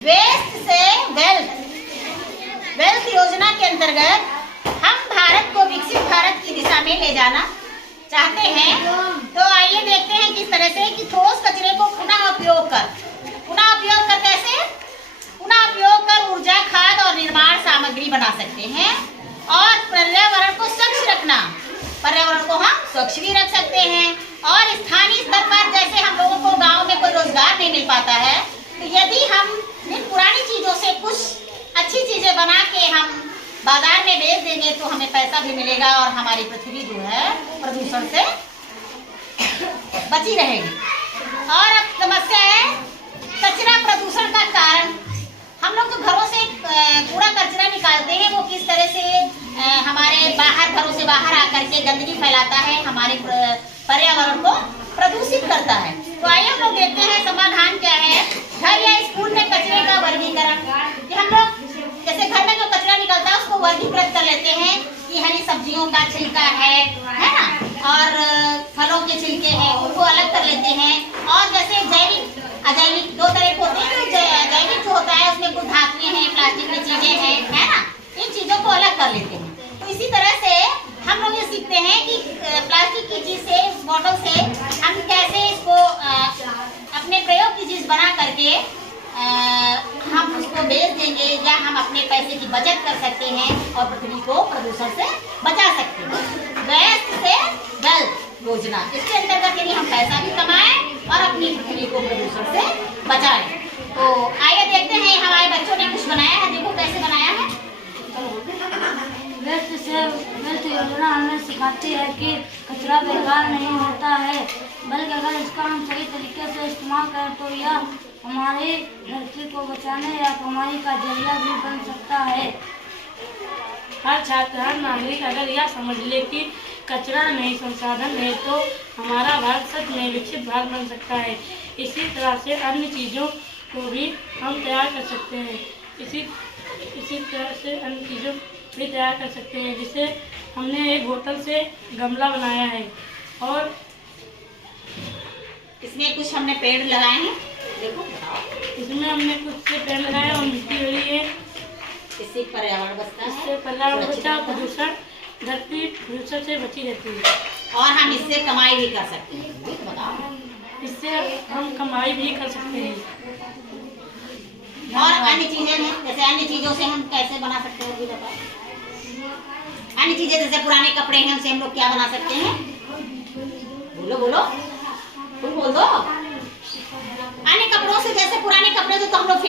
Waste से wealth wealth योजना के अंतर्गत हम भारत को विकसित भारत की दिशा में ले जाना चाहते हैं। तो आइए देखते हैं किस तरह से कि ठोस कचरे को पुनः उपयोग कर कैसे पुनः उपयोग कर ऊर्जा, खाद और निर्माण सामग्री बना सकते हैं। और पर्यावरण को स्वच्छ रखना, पर्यावरण को हम स्वच्छ भी रख सकते हैं। और स्थानीय स्तर पर जैसे हम लोगों को गांव में कोई रोजगार नहीं मिल पाता है, तो यदि हम इन पुरानी चीजों से कुछ अच्छी चीजें बना के हम बाजार में बेच देंगे तो हमें पैसा भी मिलेगा और हमारी पृथ्वी जो है प्रदूषण से बची रहेगी। और अब समस्या है कचरा प्रदूषण का कारण। हम लोग जो घरों से कूड़ा कचरा निकालते हैं वो किस तरह से हमारे घरों से बाहर आकर के गंदगी फैलाता है, हमारे पर्यावरण को प्रदूषित करता है। तो आइए हम लोग देखते हैं समाधान क्या है। घर या स्कूल में कचरे का वर्गीकरण, कि हम लोग जैसे घर में जो कचरा निकलता है उसको वर्गीकृत कर लेते हैं कि हरी सब्जियों का छिलका है ना, और फलों के छिलके हैं उनको अलग कर लेते हैं। और जैसे जैविक अजैविक दो तरह के होते हैं। तो जैविक जो होता है उसमें कुछ धातुएं हैं, प्लास्टिक की चीजें हैं, है ना, इन चीजों को अलग कर लेते हैं। तो इसी तरह से हम लोग ये सीखते हैं कि प्लास्टिक की चीज से, बॉटल से हम कैसे इसको अपने प्रयोग की चीज बना करके हम उसको बेच देंगे या हम अपने पैसे की बचत कर सकते हैं और पृथ्वी को प्रदूषण से बचा सकते हैं। वेस्ट से वेल्थ योजना, इसके अंतर्गत यदि हम पैसा भी कमाएं और अपनी पृथ्वी को प्रदूषण से बचाएं। तो आइए देखते हैं हमारे बच्चों ने कुछ बनाया है, देखो कैसे बनाया है। वेस्ट से वेल्थ योजना हमें सिखाती है कि कचरा बेकार नहीं होता है, बल्कि अगर इसका हम सही तरीके से इस्तेमाल करें तो यह हमारी धरती को बचाने या कमाई का जरिया भी बन सकता है। हर छात्र, हर नागरिक अगर यह समझ ले कि कचरा नहीं संसाधन है तो हमारा भारत सच में विकसित भारत बन सकता है। इसी तरह से अन्य चीज़ों को भी हम तैयार कर सकते हैं। इसी तरह से अन्य चीज़ों भी तैयार कर सकते हैं। जिसे हमने एक बोतल से गमला बनाया है और इसमें कुछ हमने पेड़ लगाए हैं, देखो इसमें हमने कुछ से पेड़ लगाए और मिट्टी भरी है। इससे पर्यावरण बचता है, इससे पर्यावरण बचा, प्रदूषण धरती प्रदूषण से बची रहती है। और हम इससे कमाई भी कर सकते हैं। बताओ, इससे हम कमाई भी कर सकते हैं। और अन्य चीजें हैं, जैसे अन्य चीजों से हम कैसे बना सकते हैं, बताओ। अन्य चीजें जैसे पुराने कपड़े हैं, उनसे हम लोग क्या बना सकते हैं? बोलो बोलो, तुम बोल दो। अन्य कपड़ों से, जैसे पुराने कपड़े जो तो हम लोग